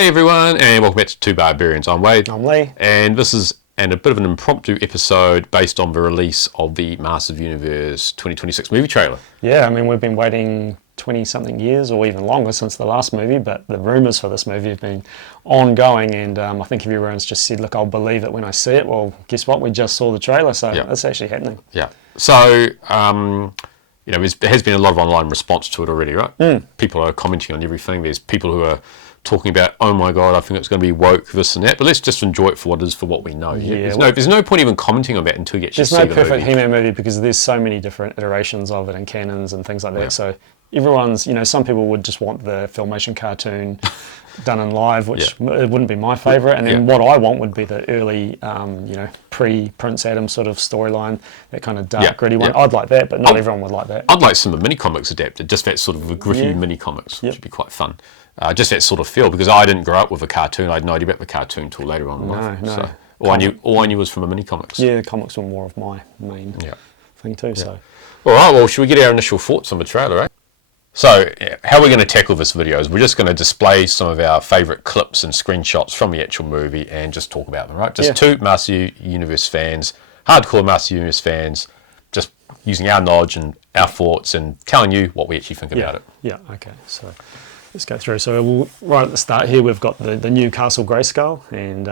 Hey everyone, and welcome back to Two Barbarians. I'm Wade. I'm Lee. And this is a bit of an impromptu episode based on the release of the Masters of the Universe 2026 movie trailer. Yeah, I mean, we've been waiting 20-something years or even longer since the last movie, but the rumours for this movie have been ongoing, and I think everyone's just said, look, I'll believe it when I see it. Well, guess what? We just saw the trailer, so it's actually happening. Yeah. So, there has been a lot of online response to it already, right? People are commenting on everything. There's people who are talking about, oh my god, I think it's going to be woke, this and that, but let's just enjoy it for what it is, for what we know. Yeah, there's no point even commenting on that until you actually see the movie. There's no perfect He-Man movie because there's so many different iterations of it and canons and things like that, so everyone's, some people would just want the Filmation cartoon done in live, which it wouldn't be my favourite, and then what I want would be the early, pre-Prince Adam sort of storyline, that kind of dark, gritty one. I'd like that, but not everyone would like that. I'd like some of the mini-comics adapted, just that sort of gritty mini-comics, which would be quite fun. Just that sort of feel, because I didn't grow up with a cartoon. I had no idea about the cartoon until later on in life. No. So all I knew was from the mini-comics. Yeah, comics were more of my main thing too. So, all right, well, should we get our initial thoughts on the trailer, eh? So, how we're going to tackle this video is we're just going to display some of our favourite clips and screenshots from the actual movie and just talk about them, right? Just two Master Universe fans, hardcore Master Universe fans, just using our knowledge and our thoughts and telling you what we actually think about it. Yeah, okay, so let's go through. So right at the start here, we've got the new Castle Grayskull, and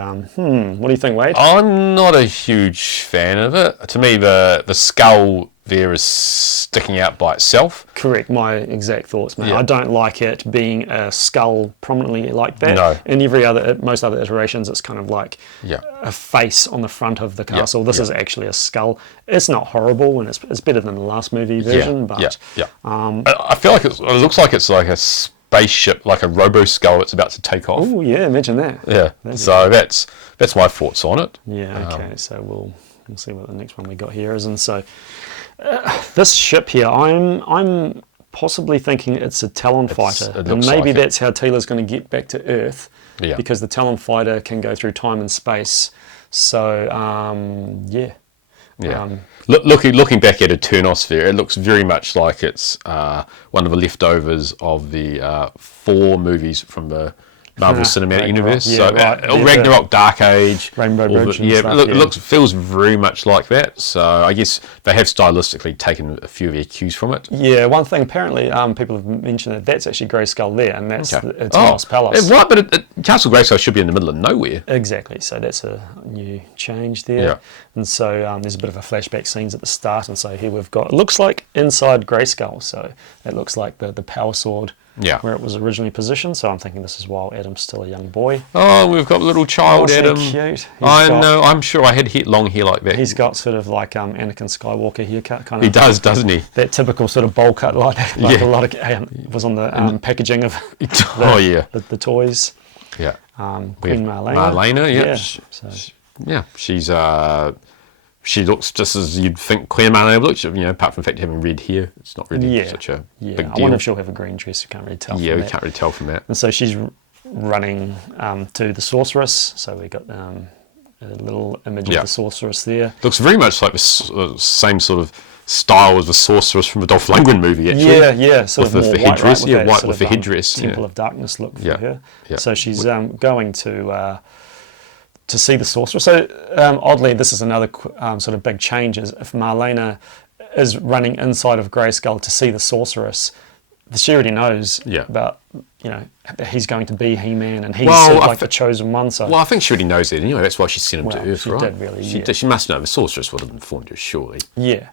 what do you think, Wade? I'm not a huge fan of it. To me, the skull there is sticking out by itself. Correct, my exact thoughts, mate. I don't like it being a skull prominently like that. No. In most other iterations, it's kind of like a face on the front of the castle. This is actually a skull. It's not horrible, and it's better than the last movie version, but I feel like it looks like it's like a spaceship, like a robo skull that's about to take off. Oh yeah, imagine that. Yeah, so that's my thoughts on it. Yeah, okay, so we'll see what the next one we got here is. And so this ship here, I'm possibly thinking it's a Talon fighter, and maybe that's how Teela's going to get back to Earth, because the Talon fighter can go through time and space. So looking back at Eternosphere, it looks very much like it's one of the leftovers of the 4 movies from the Marvel Cinematic Universe. Ragnarok, Dark Age, Rainbow Bridge, and stuff, feels very much like that. So I guess they have stylistically taken a few of their cues from it. Yeah, one thing apparently people have mentioned that's actually Grayskull there, and that's Eternos Palace. Right, but Castle Grayskull should be in the middle of nowhere. Exactly. So that's a new change there. Yeah. And so there's a bit of a flashback scenes at the start, and so here we've got, it looks like inside Grayskull. So it looks like the power sword. Where it was originally positioned, so I'm thinking this is while Adam's still a young boy. Oh, we've got little child Adam. Cute. Know. I'm sure I had long hair like that. He's got sort of like Anakin Skywalker haircut, kind of. He does, doesn't he? That typical sort of bowl cut, like a lot of was on the packaging of the toys. Yeah. Queen Marlena. She's she looks just as you'd think Queen Marlena looks, apart from the fact of having red hair. It's not really such a big deal. I wonder if she'll have a green dress. You can't really tell. Yeah, we can't really tell from that. And so she's running to the sorceress. So we got a little image of the sorceress there. Looks very much like the same sort of style as the sorceress from the Dolph Lundgren movie, actually. Yeah, sort of with the headdress. White with the headdress. Temple of Darkness look for her. Yeah. So she's going to see the sorcerer. So oddly, this is another sort of big change, is if Marlena is running inside of Grayskull to see the sorceress, she already knows about, that he's going to be He-Man, and he's sort of like the chosen one. So I think she already knows that anyway. That's why she sent him to Earth, right? She did really, she must know. The sorceress would have informed her, surely. Yeah.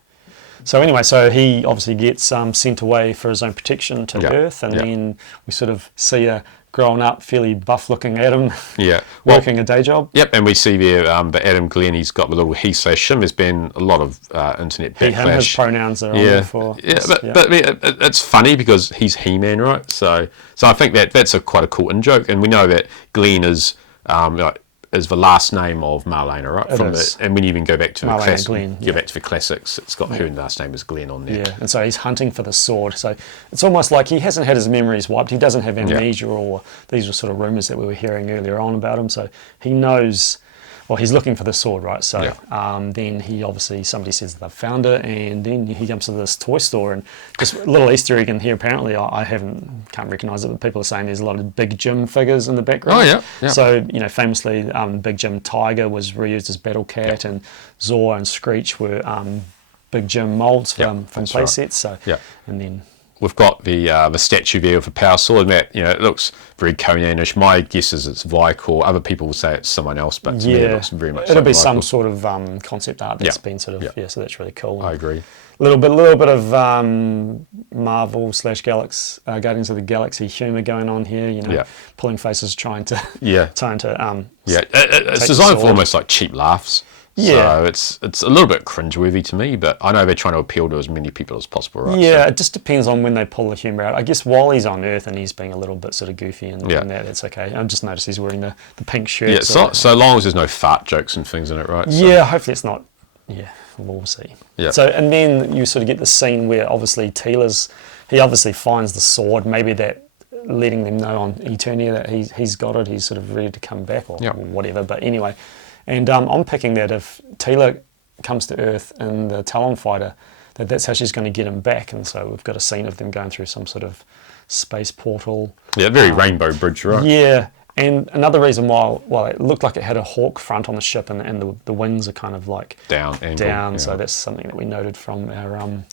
So anyway, so he obviously gets sent away for his own protection to Earth, and then we sort of see a grown up, fairly buff looking Adam working a day job. Yep, and we see there but Adam Glenn, he's got the little he/him. There's been a lot of internet backlash. His pronouns are on there for but it's funny because he's He-Man, right? So I think that's quite a cool in-joke, and we know that Glenn is the last name of Marlena, right? And when you even go back to back to the classics, it's got her last name is Glenn on there. Yeah, and so he's hunting for the sword. So it's almost like he hasn't had his memories wiped. He doesn't have amnesia, or these were sort of rumours that we were hearing earlier on about him. So he knows well, he's looking for the sword, right? So then he obviously, somebody says they've found it, and then he jumps to this toy store, and just a little Easter egg in here. Apparently, I can't recognise it, but people are saying there's a lot of Big Jim figures in the background. Oh yeah. So famously, Big Jim Tiger was reused as Battle Cat, and Zor and Screech were Big Jim molds from play sets. So and then. We've got the statue there of a power sword. Matt, it looks very Conan-ish. My guess is it's Vikor. Other people will say it's someone else, but to me it looks very much. It'll be Vikor. some sort of concept art that's been sort of so that's really cool. I agree. A little bit of Marvel / Galaxy Guardians of the Galaxy humour going on here. Pulling faces, trying to It's designed for almost like cheap laughs. So it's a little bit cringeworthy to me, but I know they're trying to appeal to as many people as possible, right? Yeah, it just depends on when they pull the humour out. I guess while he's on Earth and he's being a little bit sort of goofy and that's okay. I just noticed he's wearing the pink shirt. Yeah, so long as there's no fart jokes and things in it, right? Yeah, hopefully it's not. Yeah, we'll see. Yeah. So, and then you sort of get the scene where obviously he obviously finds the sword, maybe that letting them know on Eternia that he's got it, he's sort of ready to come back or whatever. But anyway. And I'm picking that if Teela comes to Earth in the Talon fighter, that's how she's going to get him back. And so we've got a scene of them going through some sort of space portal. Yeah, very Rainbow Bridge, right? Yeah. And another reason why, it looked like it had a hawk front on the ship, and the wings are kind of like down. Yeah. So that's something that we noted from our thing.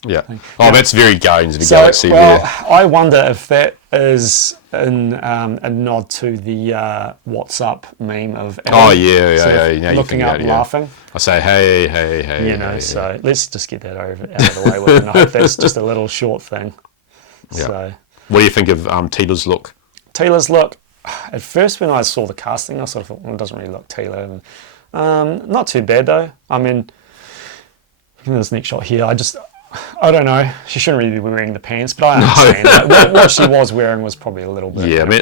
That's very Guardians of the Galaxy. I wonder if that is a nod to the "What's up" meme of Adam looking up, laughing. I say, hey. So let's just get that out of the way with, and I hope that's just a little short thing. Yeah. So, what do you think of Teela's look? Teela's look. At first, when I saw the casting, I sort of thought, it doesn't really look Teela. Not too bad, though. I mean, in this next shot here, I don't know. She shouldn't really be wearing the pants, but I understand. Like, what she was wearing was probably a little bit. Yeah, I mean,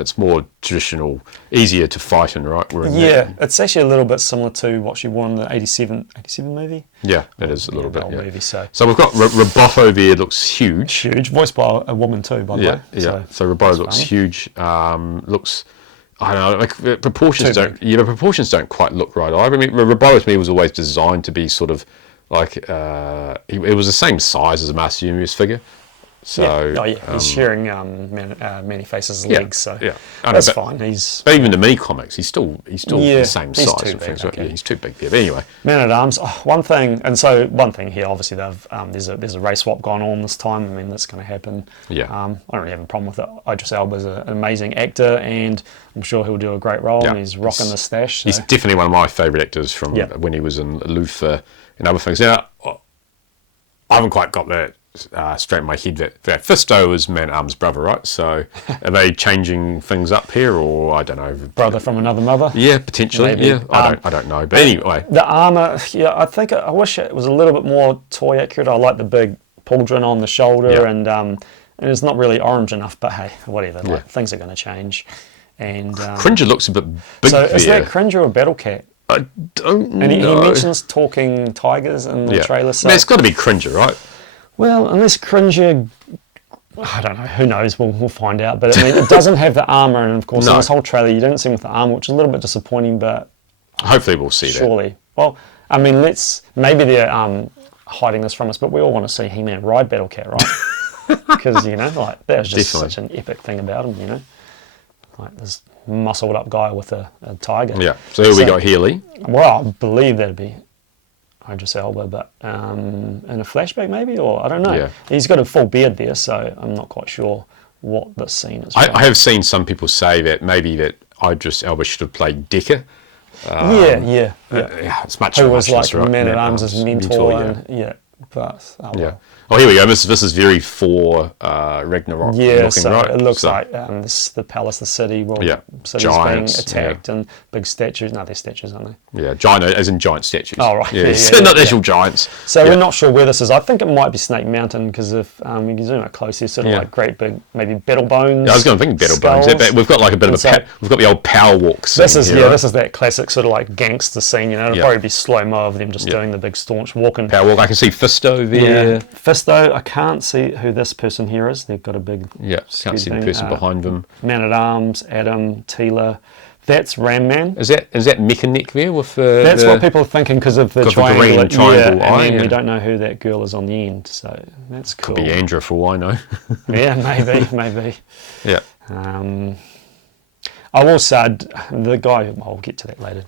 it's more traditional, easier to fight in, right? It's actually a little bit similar to what she wore in the 87 movie. Yeah, it is a little bit. Movie, so we've got Roboto there. Looks huge, voiced by a woman too, by the way. Yeah. So Roboto looks huge. Looks. I don't know, like the proportions don't quite look right. I mean, Roboto to me was always designed to be sort of. Like it was the same size as a Master Universe figure, so he's sharing Many Faces' legs, so that's fine. But even the mini comics, he's still the same size. He's too big there. But anyway, Man at Arms. One thing here, obviously there's a race swap going on this time. I mean, that's going to happen. Yeah. I don't really have a problem with it. Idris Elba's an amazing actor, and I'm sure he'll do a great role. And he's rocking the stash. So. He's definitely one of my favourite actors from when he was in Luther and other things. Now, I haven't quite got that straight in my head that Fisto is Man at Arms' brother, right? So are they changing things up here, or I don't know? Brother from another mother? Yeah, potentially. Maybe. Yeah, I don't know. But anyway, the armour. Yeah, I wish it was a little bit more toy accurate. I like the big pauldron on the shoulder, and it's not really orange enough. But hey, whatever. Like, things are going to change. And Cringer looks a bit big. So is that Cringer or Battle Cat? I don't know. And he mentions talking tigers in the trailer. So it's got to be Cringer, right? Well, unless Cringer, I don't know. Who knows? We'll find out. But I mean, it doesn't have the armor, and of course, in this whole trailer, you didn't see him with the armor, which is a little bit disappointing. But hopefully, we'll see that. Surely. Well, I mean, maybe they're hiding this from us, but we all want to see He-Man ride Battle Cat, right? Because that was just such an epic thing about him, like this muscled up guy with a tiger. Yeah. So here we got Healy. Well, I believe that'd be Idris Elba, but in a flashback maybe, or I don't know. Yeah. He's got a full beard there, so I'm not quite sure what the scene is. I have seen some people say that maybe that Idris Elba should have played Decker. It's much. Who was like Man at Arms' mentor, but Oh, here we go. This is very for Ragnarok. So right? It looks like the palace, the city, city's giants, being attacked, and big statues. No, they're statues, aren't they? Yeah, giant, as in giant statues. Oh, right. Not actual giants. So we're not sure where this is. I think it might be Snake Mountain, because if we can zoom out close, there's sort of like great big, maybe Battle Bones. I was going to think Battle Bones. We've got like a bit of we've got the old Power Walk scene. This is that classic sort of like gangster scene. It'll probably be slow mo of them just doing the big staunch walking. Power Walk. I can see Fisto there. Yeah, Fisto. I can't see who this person here is. They've got a big can't see the person behind them. Man at Arms, Adam, Teela, That's Ram Man. Is that Mecha Neck there with That's what people are thinking because of the triangle. Green triangle eye. And we don't know who that girl is on the end, so that's cool. Could be Andra for all I know. Yeah, maybe. Yeah. I will say the guy. I'll get to that later.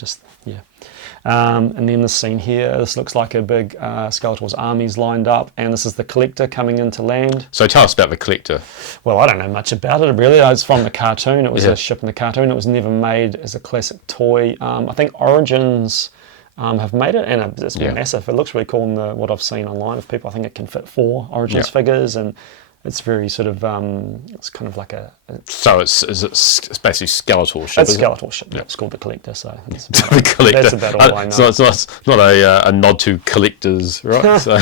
And then the scene here. This looks like a big Skeletor's armies lined up, and this is the Collector coming into land. So tell us about the Collector. Well, I don't know much about it really. It's from the cartoon. It was a ship in the cartoon. It was never made as a classic toy. I think Origins have made it, and it's been massive. It looks really cool in what I've seen online of people. I think it can fit 4 Origins figures, and it's very sort of, it's kind of like So it's basically Skeletor ship. It's Skeletor ship. Yeah. It's called the Collector. So that's the Collector. That's about all I know. So it's not a nod to collectors, right? So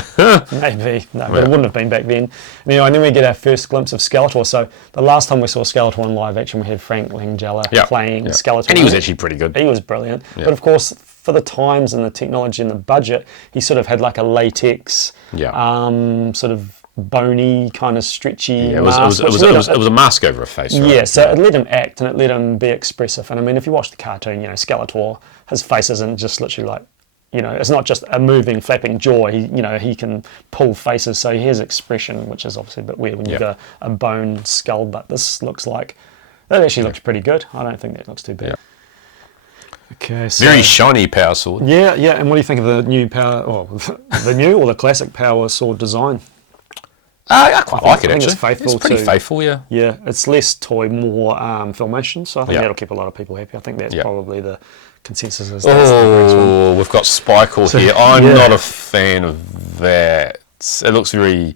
maybe, no, but it wouldn't have been back then. And then we get our first glimpse of Skeletor. So the last time we saw Skeletor in live action, we had Frank Langella playing Skeletor, and he was actually pretty good. He was brilliant, but of course, for the times and the technology and the budget, he sort of had like a latex, sort of bony, kind of stretchy mask. It was a mask over a face, right? Yeah, so it let him act and it let him be expressive. And I mean, if you watch the cartoon, Skeletor, his face isn't just literally like, it's not just a moving, flapping jaw. He can pull faces, so he has expression, which is obviously a bit weird when you've got a bone skull. But this looks like that actually looks pretty good. I don't think that looks too bad. Yeah. Okay, so very shiny power sword. Yeah. And what do you think of the new the new or the classic power sword design? I quite like it, actually. It's faithful. It's pretty faithful, yeah. Yeah, it's less toy, more filmation, so I think that'll keep a lot of people happy. I think that's probably the consensus. We've got Spikor here. I'm not a fan of that. It looks very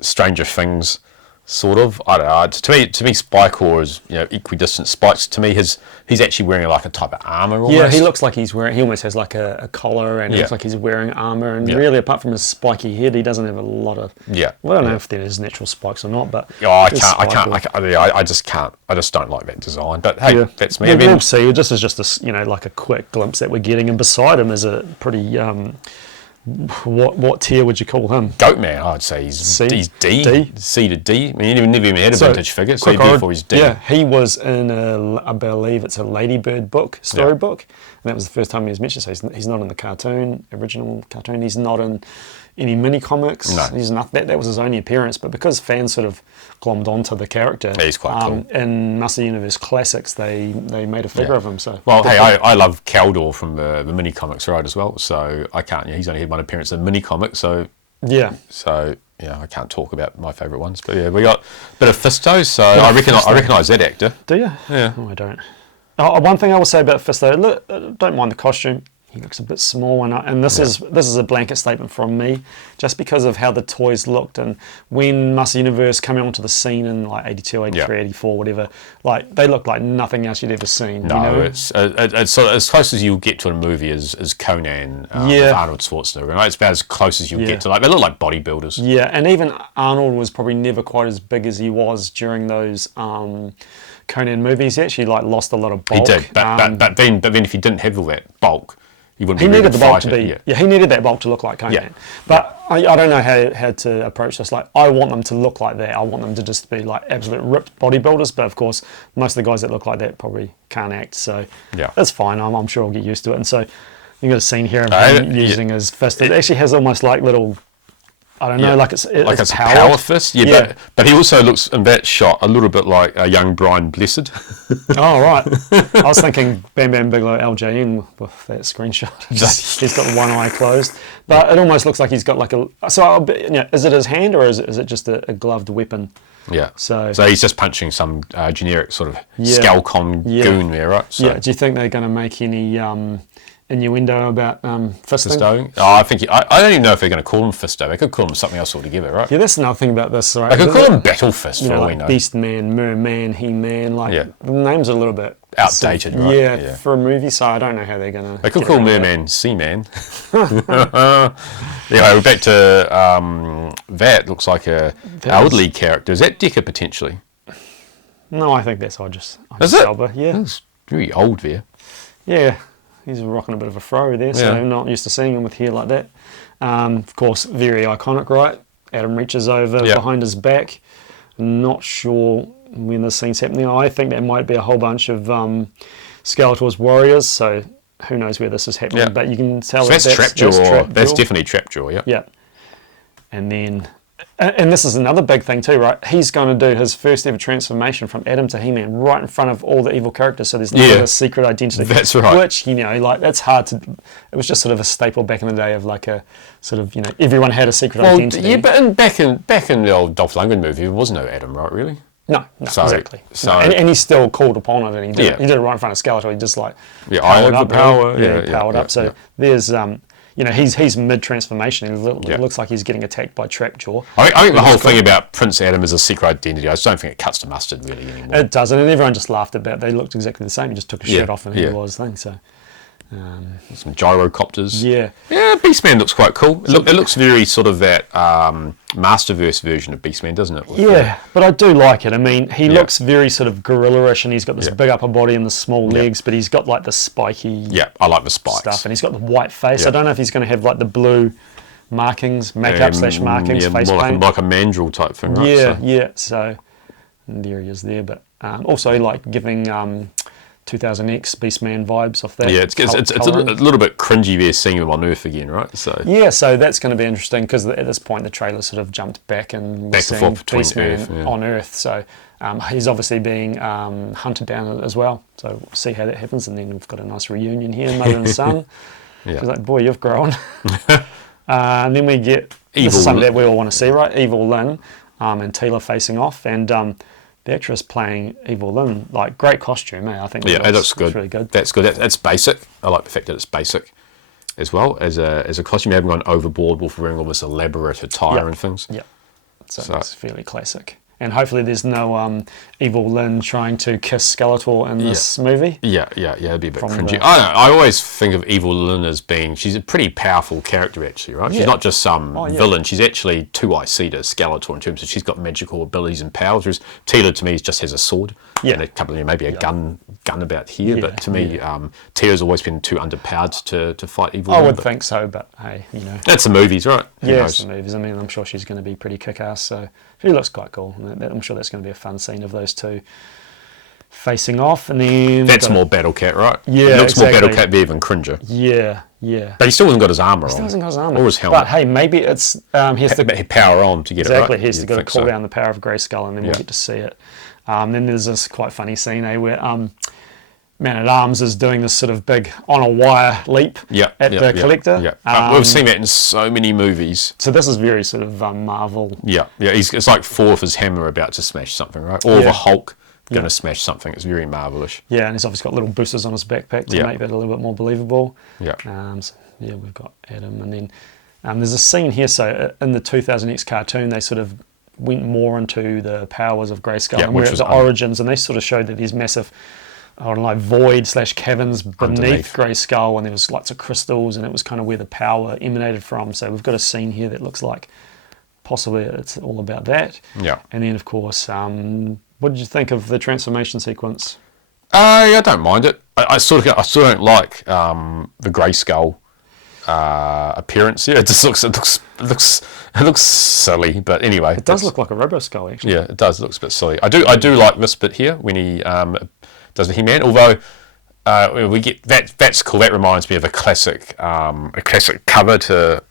Stranger Things, sort of. I don't know. To me, Spikor is equidistant spikes. To me, he's actually wearing like a type of armor. Almost. Yeah, he looks like he's wearing. He almost has like a collar, and looks like he's wearing armor. And really, apart from his spiky head, he doesn't have a lot of. Yeah. Well, I don't know if that is natural spikes or not, but. I just can't. I just don't like that design. But hey, that's me. We'll see. This is just like a quick glimpse that we're getting, and beside him is a pretty. What tier would you call him? Goatman, I'd say he's D. C to D. I mean, he never even had a vintage figure, so therefore he's D. Yeah, he was in I believe it's a Ladybird book, storybook, and that was the first time he was mentioned. So he's not in the original cartoon. He's not in any mini comics. No. He's not. That was his only appearance. But because fans sort of glommed onto the character, he's quite cool. In Master Universe Classics, they made a figure of him. So I love Kaldor from the mini comics, right, as well. So I can't. He's only had one appearance in mini comics. So I can't talk about my favourite ones. But we got a bit of Fisto. So I recognise that actor. Do you? Yeah. Oh, I don't. One thing I will say about Fisto, don't mind the costume. He looks a bit small, and this is a blanket statement from me, just because of how the toys looked, and when Master Universe came onto the scene in like 82, 83, 84, whatever, like they looked like nothing else you'd ever seen. No, it's sort of as close as you'll get to a movie as Conan with Arnold Schwarzenegger. Right? It's about as close as you'll get to. Like they look like bodybuilders. Yeah, and even Arnold was probably never quite as big as he was during those. Conan movies. He actually lost a lot of bulk. He did, but then if he didn't have all that bulk. He needed the bulk to be. Yeah, he needed that bulk to look like Conan. Yeah. But I don't know how to approach this. Like, I want them to look like that. I want them to just be like absolute ripped bodybuilders. But of course, most of the guys that look like that probably can't act. So that's fine. I'm sure I'll get used to it. And so you've got a scene here of him using his fist. It actually has almost like little. I don't know, like it's power fist. Yeah. But he also looks in that shot a little bit like a young Brian Blessed. Oh right, I was thinking Bam Bam Bigelow LJN with that screenshot. He's got one eye closed, but it almost looks like he's got like a. So is it his hand or is it just a gloved weapon? Yeah. So he's just punching some generic sort of Skullcon goon there, right? So. Yeah. Do you think they're going to make any? Innuendo about fisting? Oh, I think I don't even know if they're going to call him Fisto. They could call him something else altogether, right? Yeah, that's another thing about this, right? They could call him Battle Fist for all we know. Beast Man, Merman, He-Man, the names are a a bit outdated, right? Yeah, for a movie, so I don't know how they're going to. They could call Merman Seaman. Anyway, we're back to that. Looks like a elderly character. Is that Decker potentially? No, I think that's Is it? Elba. Yeah, that's very old there. Yeah. He's rocking a bit of a fro there, so I'm not used to seeing him with hair like that. Of course, very iconic, right? Adam reaches over behind his back. Not sure when this scene's happening. I think there might be a whole bunch of Skeletor's warriors, so who knows where this is happening, but you can tell that's Trapjaw. That's definitely Trapjaw, yeah. Yeah. And then, and this is another big thing too, right? He's going to do his first ever transformation from Adam to He-Man right in front of all the evil characters, so there's no secret identity. That's right. Which, you know, like, that's hard to, it was just sort of a staple back in the day of like a sort of, you know, everyone had a secret identity. Yeah, but back in the old Dolph Lundgren movie, there was no Adam, right, really? No, exactly. So, and he still called upon it, and he did it right in front of Skeletor. He just like I have the power. Powered up. So there's you know, he's mid transformation. It looks like he's getting attacked by Trapjaw. I think the whole thing about Prince Adam as a secret identity, I just don't think it cuts to mustard really anymore. It doesn't, and everyone just laughed about it. They looked exactly the same. He just took his shirt off and he was thing. So. Some gyrocopters. Yeah, Beastman looks quite cool. It looks very sort of that Masterverse version of Beastman, doesn't it? But I do like it. I mean, he looks very sort of gorilla-ish, and he's got this big upper body and the small legs, but he's got like the spiky I like the spikes stuff, and he's got the white face. I don't know if he's going to have like the blue markings, makeup / markings, face paint. Like a mandrill type thing, right? So there he is there, but also like giving 2000X Beastman vibes off that. Yeah, it's a little bit cringy there seeing him on Earth again, right? So so that's going to be interesting because at this point the trailer sort of jumped back and we're seeing Beastman on Earth. So he's obviously being hunted down as well. So we'll see how that happens, and then we've got a nice reunion here, mother and son. He's like, boy, you've grown. And then we get this is something that we all want to see, right? Evil Lynn and Teela facing off, and the actress playing Evil Lynn, like, great costume, I think. It looks good. It's really good. That's good. That's basic. I like the fact that it's basic as well as a costume. You haven't gone overboard with wearing all this elaborate attire and things. Yeah. So it's fairly classic. And hopefully there's no Evil Lynn trying to kiss Skeletor in this movie. It'd be a bit cringy. I always think of Evil Lynn as being, she's a pretty powerful character actually, right? She's not just some villain, she's actually 2IC to Skeletor in terms of she's got magical abilities and powers, whereas Teela to me just has a sword and a couple of, maybe a gun about here, but to me, Teela's always been too underpowered to fight Evil Lynn. I would think so, but hey, you know. That's the movies, right? It's the movies. I mean, I'm sure she's going to be pretty kick-ass, so she looks quite cool. I'm sure that's going to be a fun scene of those two facing off, and then that's more Battle Cat, right? Yeah, it looks more Battle Cat, even cringer. Yeah. But he still hasn't got his armor on. He still hasn't got his armor or his helmet. But hey, maybe it's he has to power on to get it right. Exactly, he has to go to pull down the power of Grayskull, and then we'll get to see it. Then there's this quite funny scene, where Man-at-Arms is doing this sort of big on-a-wire leap at the Collector. We've seen that in so many movies. So this is very sort of Marvel. It's like Thor with his hammer about to smash something, right? Or the Hulk going to smash something. It's very Marvelish. Yeah, and he's obviously got little boosters on his backpack to make that a little bit more believable. We've got Adam, and then there's a scene here. So in the 2000X cartoon, they sort of went more into the powers of Grayskull and where the origins, and they sort of showed that these massive void / caverns beneath Grayskull, and there was lots of crystals, and it was kind of where the power emanated from. So we've got a scene here that looks like possibly it's all about that. And then of course, what did you think of the transformation sequence? I don't mind it. I still don't like the Grayskull appearance. It just looks silly, but anyway, it does look like a Roboskull actually. Yeah, it does. It looks a bit silly. I do like this bit here when he does the He-Man, although we get that's cool. That reminds me of a classic cover to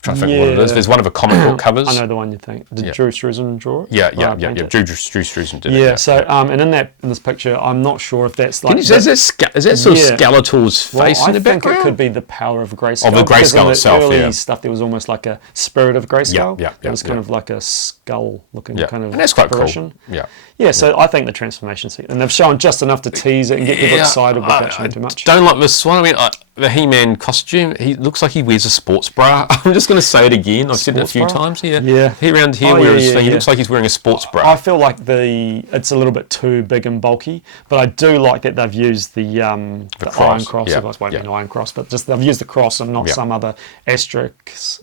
trying to think what it is. There's one of the comic book covers. I know the one you think. Did Drew Struzan draw it? Yeah. Drew Struzan did it. Yeah. So and in this picture, I'm not sure if that's like. Is that sort of Skeletor's face in the background? I think it could be the power of Grayskull. Of the Grayskull itself. In the early stuff, there was almost like a spirit of Grayskull. It was kind of like a skull-looking kind of. And that's quite apparition. Cool. Yeah, so I think the transformation scene, and they've shown just enough to tease it and get people excited without showing too much. Don't like this one. I mean, the He-Man costume, he looks like he wears a sports bra. I'm just going to say it again. I've said it a few times here. He around here he looks like he's wearing a sports bra. I feel like it's a little bit too big and bulky, but I do like that they've used the Iron Cross. I won't mean Iron Cross, but just they've used the cross and not some other asterisk.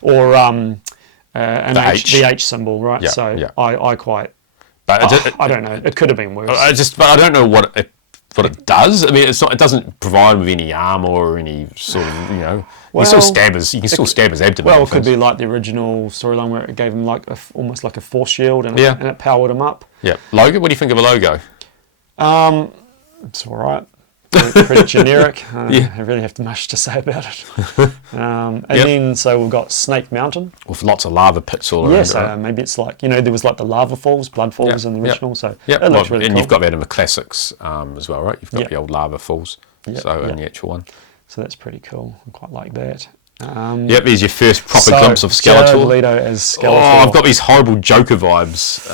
Or the H symbol, right? I quite. But I don't know. It could have been worse. But I don't know what what it does? I mean, it's not. It doesn't provide him with any armor or any sort of, you know. Well, you can still stab his abdomen. Well, it could be like the original storyline where it gave him like almost like a force shield, and it powered him up. Yeah. Logo. What do you think of a logo? It's all right. Pretty generic. I really have much to say about it. And then, so we've got Snake Mountain. With lots of lava pits all around. So right? Maybe it's like, you know, there was like the lava falls, blood falls in the original. So it looks really cool. And you've got that in the classics as well, right? You've got the old lava falls. In the actual one. So that's pretty cool. I quite like that. There's your first proper glimpse of Skeletor. Jared Leto as Skeletor. Oh, I've got these horrible Joker vibes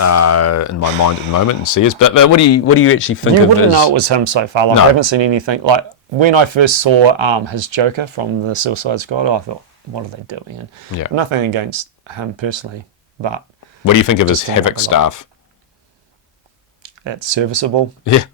in my mind at the moment, and see us. But what do you actually think of? You wouldn't know it was him so far. Like, I haven't seen anything. Like when I first saw his Joker from the Suicide Squad, I thought, what are they doing? And nothing against him personally, but what do you think of his Havoc staff? It's serviceable. Yeah.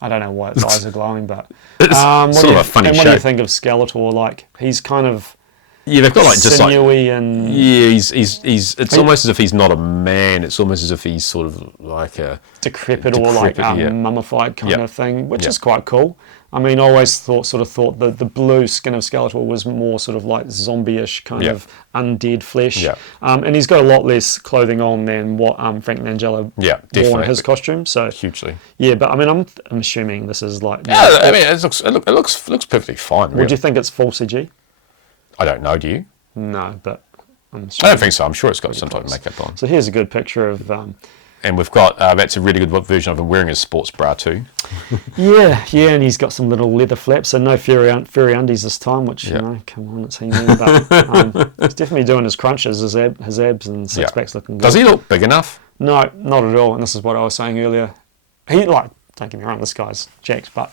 I don't know why its eyes are glowing, but it's sort of a funny shape. What do you think of Skeletor? Like, he's kind of they've got like just sinewy and he's it's almost as if he's not a man. It's almost as if he's sort of like a decrepit or like mummified kind of thing, which is quite cool. I mean, I always thought the blue skin of Skeletor was more sort of like zombie-ish kind of undead flesh. And he's got a lot less clothing on than what Frank Langella wore in his costume. So hugely. Yeah, but I mean, I'm assuming this is like. Yeah, I mean, it looks perfectly fine. Really. Would you think it's full CG? I don't know. Do you? No, but I don't think so. I'm sure it's got some type of makeup on. So here's a good picture of. And we've got, that's a really good version of him wearing his sports bra too. and he's got some little leather flaps, so no furry undies this time, which, you know, come on, it's He-Man. But he's definitely doing his crunches, his abs and six-packs looking good. Does he look big enough? No, not at all, and this is what I was saying earlier. Don't get me wrong, this guy's jacked, but,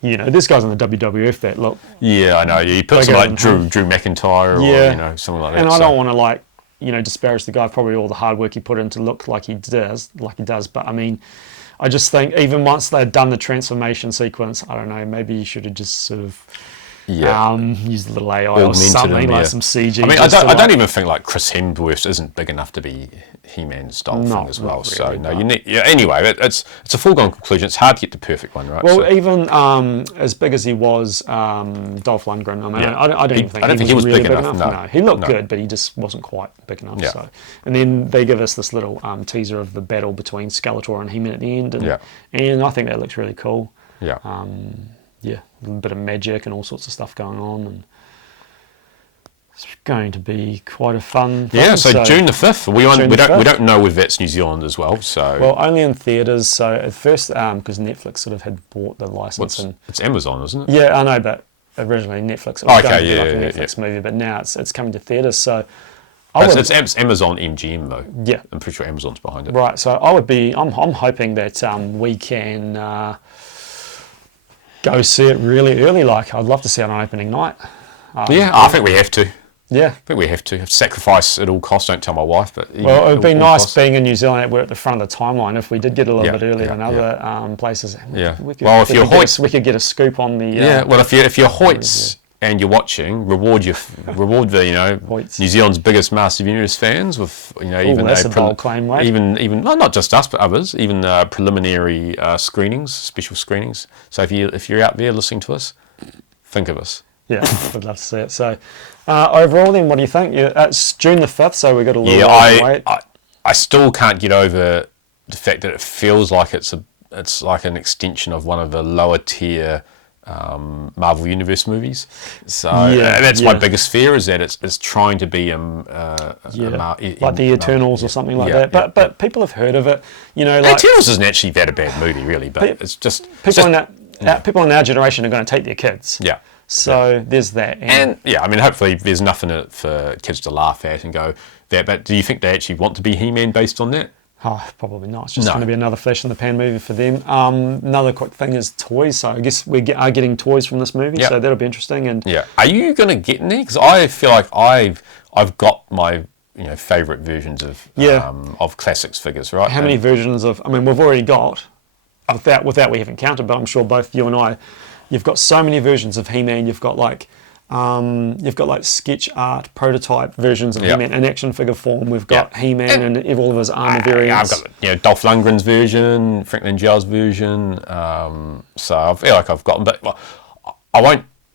you know, this guy's in the WWF that look. Yeah, I know. You put some like Drew McIntyre or, you know, something like that. And I don't want to, like, you know, disparage the guy, probably all the hard work he put in to look like he does. But I mean, I just think even once they'd done the transformation sequence, I don't know, maybe you should have just sort of used a little AI or something, like some CG. I mean, I don't even think like Chris Hemsworth isn't big enough to be He-Man style thing as well. Really, so no, you need. Yeah, anyway, it's a foregone conclusion. It's hard to get the perfect one, right? Well, even as big as he was, Dolph Lundgren. I mean, I don't think he was really big enough. No, he looked good, but he just wasn't quite big enough. Yeah. So, and then they give us this little teaser of the battle between Skeletor and He-Man at the end, and I think that looks really cool. Yeah. A little bit of magic and all sorts of stuff going on, and it's going to be quite a fun thing. Yeah, so June the 5th. We don't know if that's New Zealand as well. So only in theatres. So at first, because Netflix sort of had bought the license, it's Amazon, isn't it? Yeah, I know, but originally Netflix. It was going to be like a Netflix movie, but now it's coming to theatres. So it's Amazon MGM though. Yeah, I'm pretty sure Amazon's behind it. Right. So I'm hoping that we can. Go see it really early. Like, I'd love to see it on opening night. I think we have to. Yeah. I think we have to. Sacrifice at all costs. Don't tell my wife, but... it would be nice being in New Zealand. We're at the front of the timeline. If we did get a little bit earlier than other places. Yeah. We could get a scoop on the... if you're Hoyts and you're watching, reward the, you know, Hoyts. New Zealand's biggest Master Universe fans with, you know, even that's a bold claim, mate. Even not just us but others, even preliminary screenings, special screenings. So if you're out there listening to us, think of us. Yeah, I'd love to see it. So overall, then, what do you think? It's June the 5th, so we've got a little while to wait. I still can't get over the fact that it feels like it's like an extension of one of the lower tier Marvel Universe movies. So that's my biggest fear, is that it's trying to be like the Eternals or something like that. But people have heard of it. You know, like Eternals isn't actually that a bad movie, really. But it's just people in our generation are going to take their kids. Yeah. So there's that. And I mean, hopefully there's nothing in it for kids to laugh at and go that. But do you think they actually want to be He-Man based on that? Oh, probably not. It's just going to be another flash in the pan movie for them. Another quick thing is toys. So I guess we are getting toys from this movie. So that'll be interesting. And are you going to get any? Because I feel like I've got my favourite versions of classics figures. Right? How many versions of? I mean, we've already got. Without we haven't counted, but I'm sure both you and I, you've got so many versions of He-Man. You've got like You've got like sketch art, prototype versions of He-Man in action figure form. We've got He-Man and all of his armor variants. I've got Dolph Lundgren's version, Franklin Giles' version. So I feel like I've got them, but I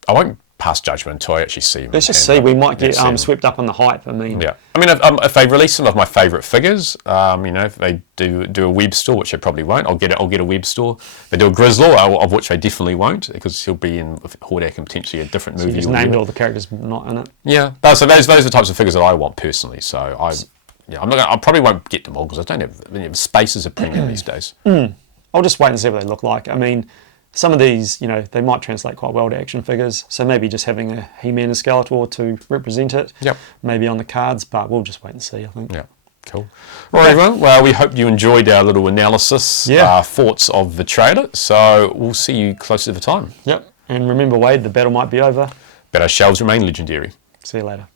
won't pass judgment until I actually see them. Let's just see. We might get swept up on the hype. I mean, if they release some of my favourite figures, if they do a web store, which they probably won't, I'll get a web store. If they do a Grizzlaw, of which they definitely won't, because he'll be in Hordak and potentially a different movie. So you just named all the characters not in it. Yeah, so those are the types of figures that I want personally. So I probably won't get them all because I don't have space as a premium these days. I'll just wait and see what they look like. I mean, some of these, they might translate quite well to action figures. So maybe just having a He-Man and Skeletor to represent it. Yep. Maybe on the cards, but we'll just wait and see, I think. Yeah. Cool. All right, everyone. Well, we hope you enjoyed our little analysis, thoughts of the trailer. So we'll see you closer to the time. Yep. And remember, Wade, the battle might be over, but our shelves remain legendary. See you later.